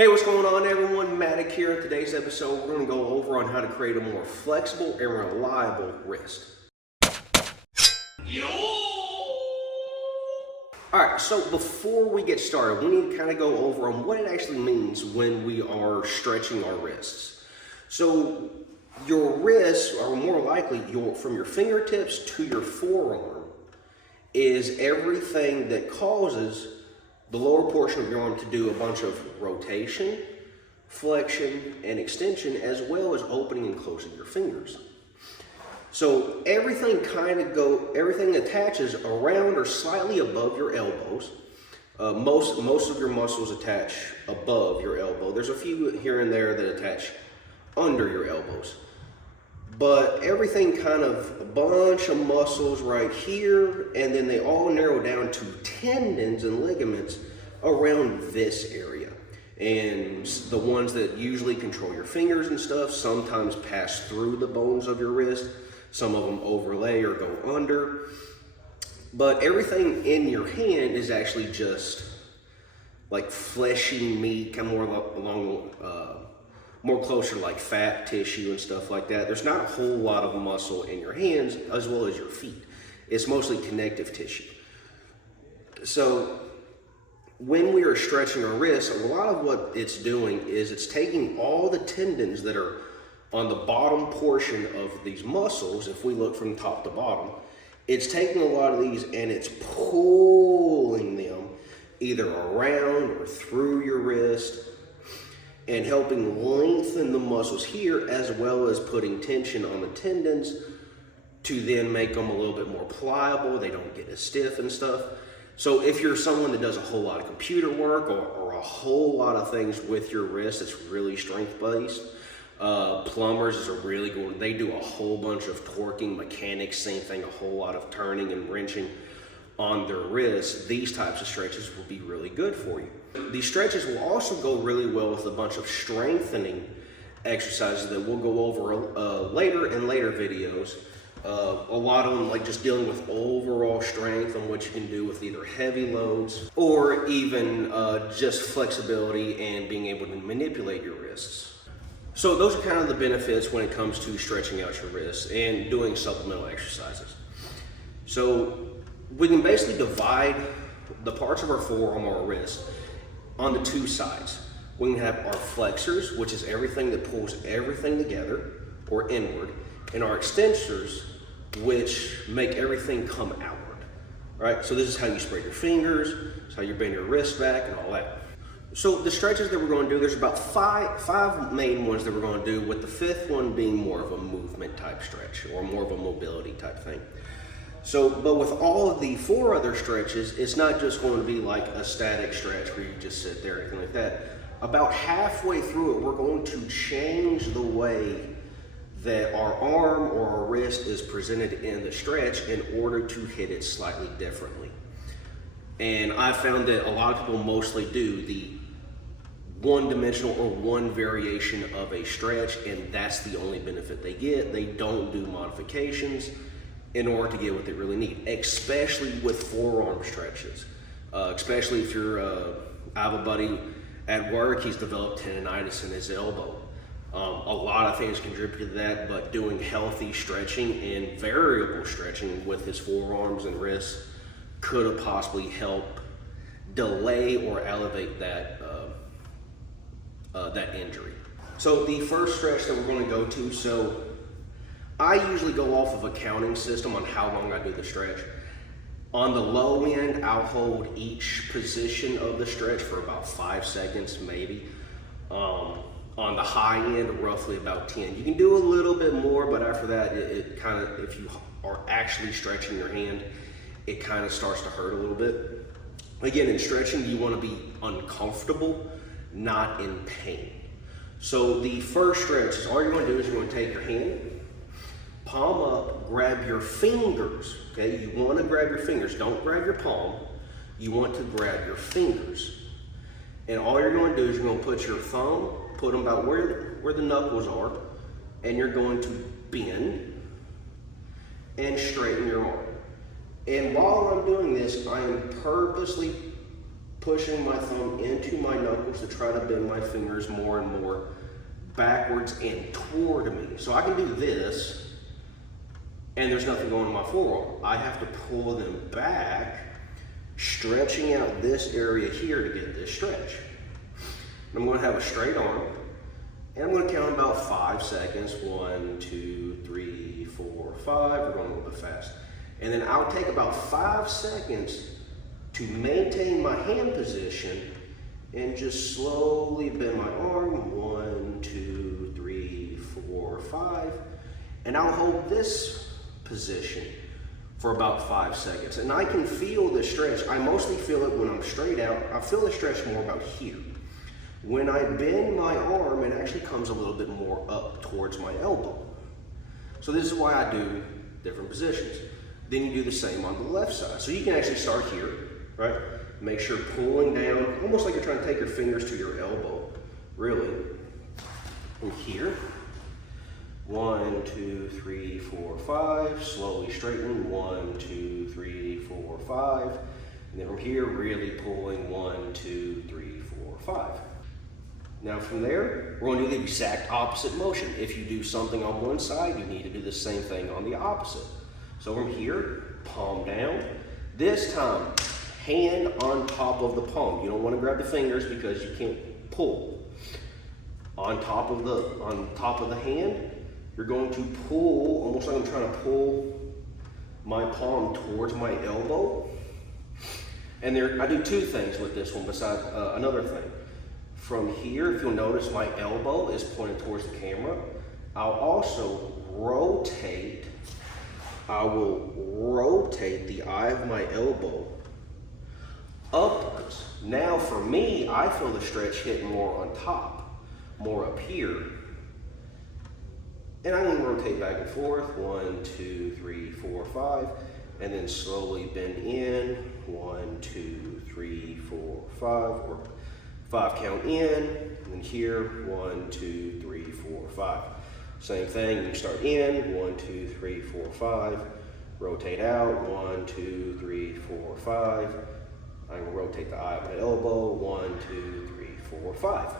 Hey, what's going on everyone? Matic here. In today's episode, we're going to go over on how to create a more flexible and reliable wrist. Alright, so before we get started, we need to kind of go over on what it actually means when we are stretching our wrists. So your wrists, or more likely from your fingertips to your forearm, is everything that causes the lower portion of your arm to do a bunch of rotation, flexion, and extension, as well as opening and closing your fingers. So everything attaches around or slightly above your elbows. Most of your muscles attach above your elbow. There's a few here and there that attach under your elbows. But everything a bunch of muscles right here, and then they all narrow down to tendons and ligaments around this area. And the ones that usually control your fingers and stuff sometimes pass through the bones of your wrist. Some of them overlay or go under. But everything in your hand is actually just like fleshy meat, kind of more closer to like fat tissue and stuff like that. There's not a whole lot of muscle in your hands as well as your feet. It's mostly connective tissue. So when we are stretching our wrists, a lot of what it's doing is it's taking all the tendons that are on the bottom portion of these muscles. If we look from top to bottom, it's taking a lot of these and it's pulling them either around or through your wrist, and helping lengthen the muscles here, as well as putting tension on the tendons to then make them a little bit more pliable. They don't get as stiff and stuff. So if you're someone that does a whole lot of computer work or a whole lot of things with your wrist, it's really strength-based. Plumbers is a really good one. They do a whole bunch of torquing. Mechanics, same thing, a whole lot of turning and wrenching on their wrists. These types of stretches will be really good for you. These stretches will also go really well with a bunch of strengthening exercises that we'll go over later in later videos. A lot of them like just dealing with overall strength and what you can do with either heavy loads or even just flexibility and being able to manipulate your wrists. So those are kind of the benefits when it comes to stretching out your wrists and doing supplemental exercises. So we can basically divide the parts of our forearm or our wrist onto two sides. We can have our flexors, which is everything that pulls everything together or inward, and our extensors, which make everything come outward. Right? So this is how you spread your fingers, it's how you bend your wrist back and all that. So the stretches that we're going to do, there's about five main ones that we're going to do, with the fifth one being more of a movement type stretch or more of a mobility type thing. So, but with all of the four other stretches, it's not just going to be like a static stretch where you just sit there or anything like that. About halfway through it, we're going to change the way that our arm or our wrist is presented in the stretch in order to hit it slightly differently. And I found that a lot of people mostly do the one-dimensional or one variation of a stretch, and that's the only benefit they get. They don't do modifications in order to get what they really need, especially with forearm stretches. Especially if you're, I have a buddy at work, he's developed tendonitis in his elbow. A lot of things contribute to that, but doing healthy stretching and variable stretching with his forearms and wrists could have possibly helped delay or elevate that injury. So the first stretch that we're going to go to, so I usually go off of a counting system on how long I do the stretch. On the low end, I'll hold each position of the stretch for about 5 seconds, maybe. On the high end, roughly about 10. You can do a little bit more, but after that, it kind of, if you are actually stretching your hand, it kind of starts to hurt a little bit. Again, in stretching, you want to be uncomfortable, not in pain. So the first stretch is, all you're going to do is you're going to take your hand, palm up, grab your fingers, okay? You want to grab your fingers, don't grab your palm. You want to grab your fingers. And all you're going to do is you're going to put your thumb, put them about where the knuckles are, and you're going to bend and straighten your arm. And while I'm doing this, I am purposely pushing my thumb into my knuckles to try to bend my fingers more and more backwards and toward me. So I can do this, and there's nothing going on my forearm. I have to pull them back, stretching out this area here to get this stretch. I'm going to have a straight arm, and I'm going to count about 5 seconds. 1, 2, 3, 4, 5. We're going a little bit fast. And then I'll take about 5 seconds to maintain my hand position and just slowly bend my arm. 1, 2, 3, 4, 5. And I'll hold this position for about 5 seconds. And I can feel the stretch. I mostly feel it when I'm straight out. I feel the stretch more about here. When I bend my arm, it actually comes a little bit more up towards my elbow. So this is why I do different positions. Then you do the same on the left side. So you can actually start here, right? Make sure pulling down, almost like you're trying to take your fingers to your elbow, really. And here, 1, 2, 3, 4, 5. Slowly straighten. 1, 2, 3, 4, 5. And then from here, really pulling. 1, 2, 3, 4, 5. Now from there, we're going to do the exact opposite motion. If you do something on one side, you need to do the same thing on the opposite. So from here, palm down. This time, hand on top of the palm. You don't want to grab the fingers because you can't pull. On top of the hand, you're going to pull, almost like I'm trying to pull my palm towards my elbow. And I do two things with this one besides another thing. From here, if you'll notice, my elbow is pointed towards the camera. I'll also rotate. I will rotate the eye of my elbow upwards. Now for me, I feel the stretch hit more on top, more up here. And I'm going to rotate back and forth. 1, 2, 3, 4, 5. And then slowly bend in. 1, 2, 3, 4, 5. Or 5 count in, and then here, 1, 2, 3, 4, 5. Same thing, you start in, 1, 2, 3, 4, 5. Rotate out, 1, 2, 3, 4, 5. I'm gonna rotate the eye of my elbow, 1, 2, 3, 4, 5.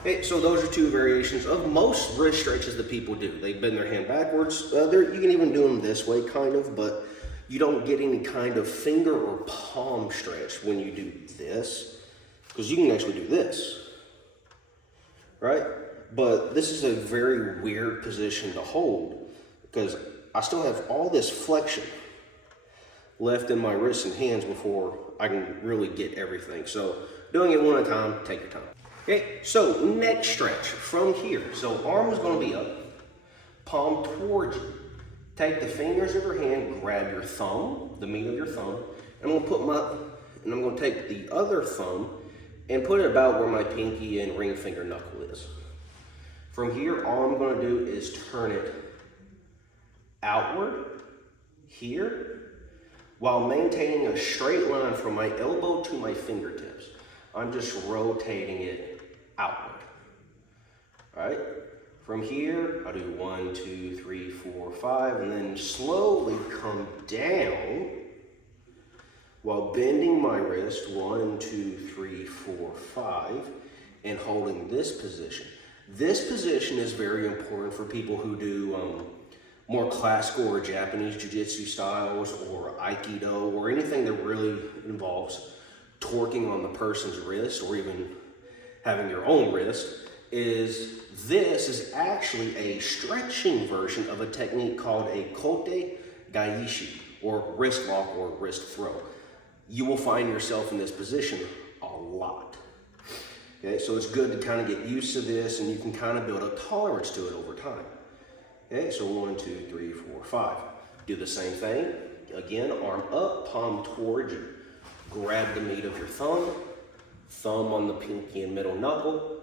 Okay, so those are two variations of most wrist stretches that people do. They bend their hand backwards. You can even do them this way, kind of, but you don't get any kind of finger or palm stretch when you do this. Because you can actually do this, right? But this is a very weird position to hold because I still have all this flexion left in my wrists and hands before I can really get everything. So doing it one at a time, take your time. Okay, so next stretch from here. So arm is going to be up, palm towards you. Take the fingers of your hand, grab your thumb, the meat of your thumb, and I'm going to take the other thumb and put it about where my pinky and ring finger knuckle is. From here, all I'm going to do is turn it outward here while maintaining a straight line from my elbow to my fingertips. I'm just rotating it outward. All right? From here, I'll do 1, 2, 3, 4, 5, and then slowly come down while bending my wrist, 1, 2, 3, 4, 5, and holding this position. This position is very important for people who do more classical or Japanese jiu-jitsu styles or Aikido or anything that really involves torquing on the person's wrist or even having your own wrist. This is actually a stretching version of a technique called a kote gaishi, or wrist lock or wrist throw. You will find yourself in this position a lot. Okay, so it's good to kind of get used to this and you can kind of build a tolerance to it over time. Okay, so 1, 2, 3, 4, 5. Do the same thing. Again, arm up, palm towards you. Grab the meat of your thumb, thumb on the pinky and middle knuckle,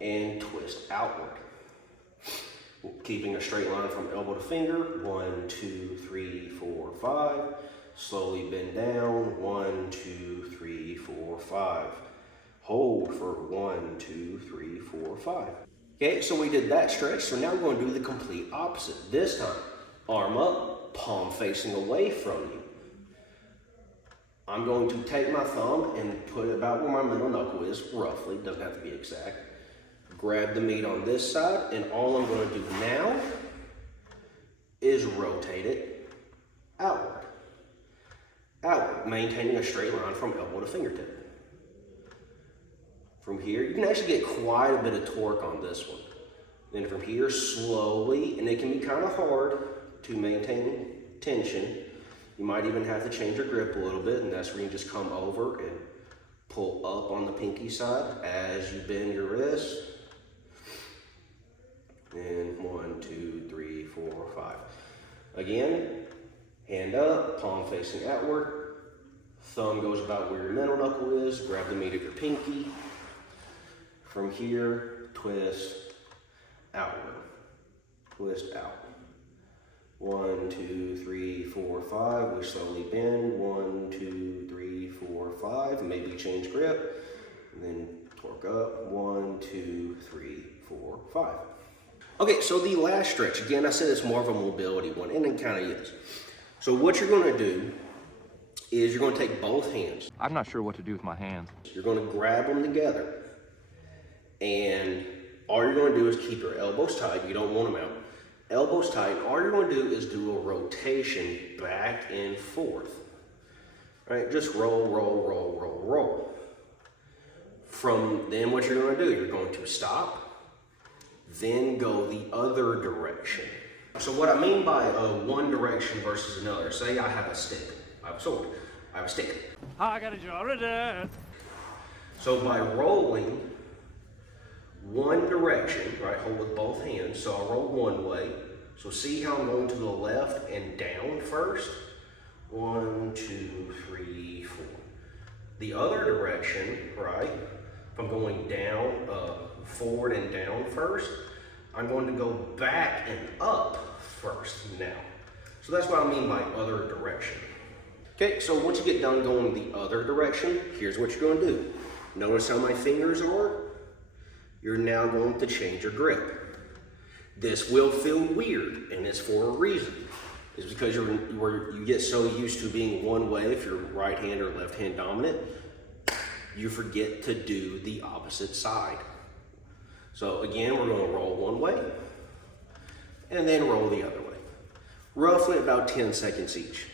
and twist outward. Keeping a straight line from elbow to finger. 1, 2, 3, 4, 5. Slowly bend down. 1, 2, 3, 4, 5. Hold for 1, 2, 3, 4, 5. Okay, so we did that stretch. So now we're going to do the complete opposite. This time, arm up, palm facing away from you. I'm going to take my thumb and put it about where my middle knuckle is, roughly, doesn't have to be exact. Grab the meat on this side, and all I'm going to do now is rotate it outward. Outward, maintaining a straight line from elbow to fingertip. From here, you can actually get quite a bit of torque on this one. Then from here, slowly, and it can be kind of hard to maintain tension. You might even have to change your grip a little bit, and that's where you can just come over and pull up on the pinky side as you bend your wrist. And 1, 2, 3, 4, 5. Again, hand up, palm facing outward. Thumb goes about where your middle knuckle is. Grab the meat of your pinky. From here, twist outward. Twist out. 1, 2, 3, 4, 5. We slowly bend. 1, 2, 3, 4, 5. Maybe change grip. And then torque up. 1, 2, 3, 4, 5. Okay, so the last stretch, again, I said it's more of a mobility one, and it kind of is. So what you're going to do is you're going to take both hands. I'm not sure what to do with my hands. You're going to grab them together, and all you're going to do is keep your elbows tight. You don't want them out. Elbows tight. All you're going to do is do a rotation back and forth. All right, just roll, roll, roll, roll, roll. From then what you're going to do, you're going to stop, then go the other direction. So what I mean by one direction versus another, say I have a stick, I have a sword, I have a stick. I got a jar of that. So by rolling one direction, right, hold with both hands, so I'll roll one way. So see how I'm going to the left and down first? 1, 2, 3, 4. The other direction, right, if I'm going down, forward and down first, I'm going to go back and up first now. So that's what I mean by other direction. Okay, so once you get done going the other direction, here's what you're going to do. Notice how my fingers are? You're now going to change your grip. This will feel weird, and it's for a reason. It's because you get so used to being one way, if you're right hand or left hand dominant, you forget to do the opposite side. So again, we're going to roll one way and then roll the other way. Roughly about 10 seconds each.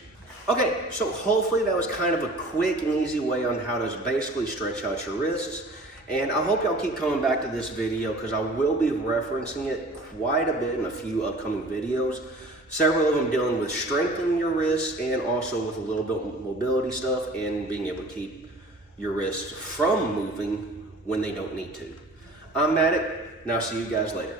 Okay, so hopefully that was kind of a quick and easy way on how to basically stretch out your wrists. And I hope y'all keep coming back to this video because I will be referencing it quite a bit in a few upcoming videos. Several of them dealing with strengthening your wrists and also with a little bit of mobility stuff and being able to keep your wrists from moving when they don't need to. I'm Matt. Now see you guys later.